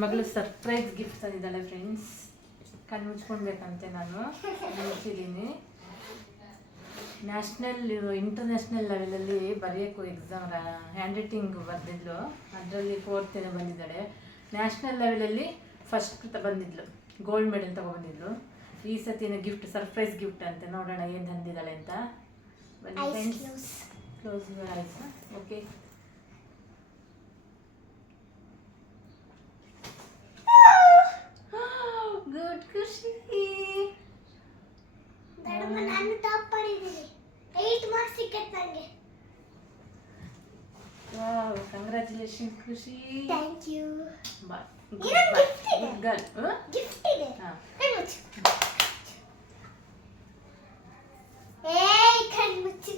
ಮಗಳು surprise gift ತಂದಿದ್ದಾಳೆ friends. ಕಣ್ಣು ಮುಚ್ಕೊಳ್ಬೇಕಂತೆ ನಾನು ಮುಚ್ಚಿದ್ದೀನಿ. ನ್ಯಾಷನಲ್ ಇಂಟರ್ನ್ಯಾಷನಲ್ ಲೆವೆಲಲ್ಲಿ ಬರೆಯೋಕ್ಕೂ ಎಕ್ಸಾಮ್ ಹ್ಯಾಂಡ್ ರೈಟಿಂಗ್ ಬರೆದಿದ್ಲು. ಅದರಲ್ಲಿ 4th ಬಂದಿದ್ದಾಳೆ. ನ್ಯಾಷನಲ್ ಲೆವೆಲಲ್ಲಿ ಫಸ್ಟ್ ಬಂದಿದ್ಲು, ಗೋಲ್ಡ್ ಮೆಡಲ್ ತೊಗೊಬಂದಿದ್ಲು. ಈ ಸತಿನ ಗಿಫ್ಟ್ ಸರ್ಪ್ರೈಸ್ ಗಿಫ್ಟ್ ಅಂತ. ನೋಡೋಣ ಏನು ತಂದಿದ್ದಾಳೆ ಅಂತ. ಬನ್ನಿ friends, close your eyes. Okay, good Khushi. ನಾನು ಟಾಪ್ ಮಾಡಿದ್ದೀನಿ. 8 ಮಾರ್ಕ್ಸ್ ಸಿಕ್ಕತ್ತೆ ನನಗೆ. Wow, congratulation Khushi. Thank you. Bye. Good girl. Gift ಇದೆ. ಹಾಂ, ಕಣ್ಮುಚ್ಚು. ಏಯ್ ಕಣ್ಮುಚ್ಚು.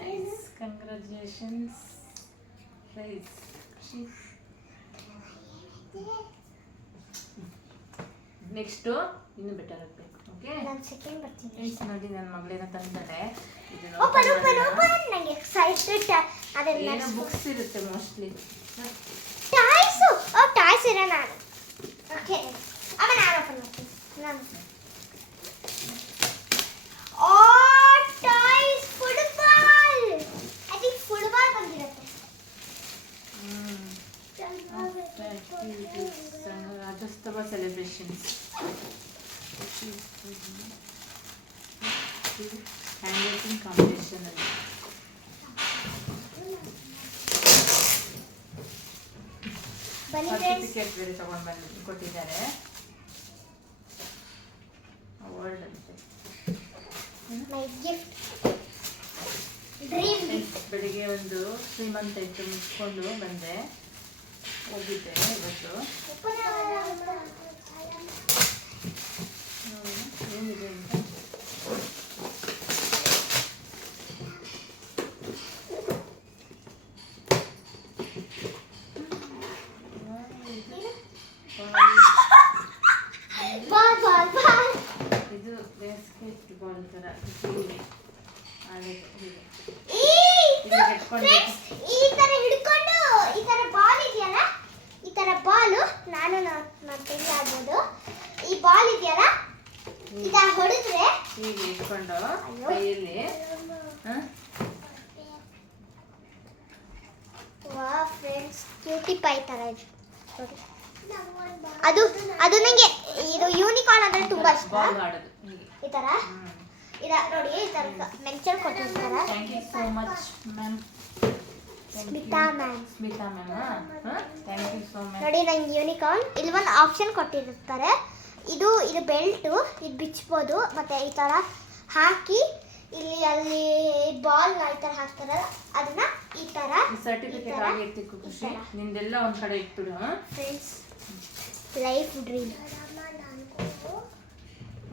Nice, congratulations prize Khushi. Next ಇನ್ನು ಬೆಟರ್ ಆಗಬೇಕು. ಓಕೆ, ನಾನು ಸೆಕೆಂಡ್ ಬರ್ತೀನಿ. ಫ್ರೆಂಡ್ಸ್ ನೋಡಿ, ನನ್ನ ಮಗಳೇನೋ ತಂದಾಳೆ. ಇದನ್ನು ಓಪನ್ ಓಪನ್ ಓಪನ್. ನನಗೆ ಎಕ್ಸೈಟೆಡ್. ಅದೆಲ್ಲ ಏನೋ ಬುಕ್ಸ್ ಇರುತ್ತೆ ಮೋಸ್ಟ್ಲಿ. ಟಾಯ್ಸ್. ಓ, ಟಾಯ್ಸ್ ಇರ ನಾನು. ಓಕೆ, ಅಮ್ಮ ನಾನು ಓಪನ್ ಮಾಡ್ತೀನಿ. ನಾನು oh toys football. I think football ಬಂದಿರುತ್ತೆ. Rajyotsava celebrations, hand writing competition ಅಲ್ಲಿ ಸರ್ಟಿಫಿಕೇಟ್ ಬೇರೆ ತಗೊಂಡು ಬಂದು ಕೊಟ್ಟಿದ್ದಾರೆ. ಅವಾರ್ಡ್ ಅಂತೆ. My gift dream gift. ಬೆಳಿಗ್ಗೆ ಒಂದು ಶ್ರೀಮಂತ ಇತ್ತು, ಮುಗಿಸ್ಕೊಂಡು ಬಂದೆ, ಹೋಗಿದ್ದೆ ಇವತ್ತು. ಏನಿದೆ ಅಂತ ಬಾಲ್ ಬಾಲ್ ಬಾಲ್. ಇದು ಬೇಸ್ಕೆಟ್ ಬಾಲ್ ಥರ ಹೀಗೆ ಹೀಗೆ ಫ್ರೆಂಡ್ಸ್, ಈ ತರ ಹಿಡ್ಕೊಂಡು ಈ ತರ ಬಾಲ್ ಇದೆಯಲ್ಲ, ಈ ತರ ಬಾಲ್ ನಾನು ಮಾಡ್ತೀನಿ ಆಗ್ಬೋದು. ಈ ಬಾಲ್ ಇದೆಯಲ್ಲ, ಇದ ಹೊಡೆದ್ರೆ ಹೀಗೆ ಇಟ್ಕೊಂಡು ಕೈಯಲ್ಲಿ ವಾ ಫ್ರೆಂಡ್ಸ್, ಕ್ಯೂಟಿ ಪೈ ತರ ಇದೆ ನೋಡಿ. ಅದು ಅದು ನನಗೆ ಇದು ಯೂನಿಕಾರ್ನ್ ಅಂದ್ರೆ ತುಂಬಾ ಇಷ್ಟ. ಬಾಲ್ ಆಡೋದು ಹೀಗೆ ಈ ತರ ನೋಡಿ, ಈ ತರ ಮೆನ್ಷನ್ ಕೊಟ್ಟಿರ್ತಾರೆ. Thank you so much ma'am. Smita ma'am. Smita ma'am, thank you so much. ನೋಡಿ, ನಂಗೆ ಯೂನಿಕಾರ್ನ್ ಇಲ್ಲಿ ಒಂದು ಆಪ್ಷನ್ ಕೊಟ್ಟಿರ್ತಾರೆ. ಇದು ಬೆಲ್ಟು, ಇದು ಬಿಚ್ಬೋದು. ಮತ್ತೆ ಈ ತರ ಹಾಕಿ ಇಲ್ಲಿ ಅಲ್ಲಿ ಬಾಲ್ ಈ ತರ ಹಾಕ್ತಾರಲ್ಲ, ಅದನ್ನ ಈ ತರ ಸರ್ಟಿಫಿಕೇಟ್ ಆಗಿ ಇರ್ತಿಕ್ಕು ಖುಷಿ. ನಿಂದೆಲ್ಲ ಒಂದ್ ಕಡೆ ಇಟ್ಬಿಡು friends. Life dream.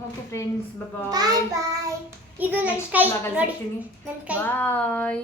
Okay friends, bye bye. ಇದು ನನ್ನ ಕೈ ನೋಡಿ, ನನ್ನ ಕೈ. ಬಾಯ್.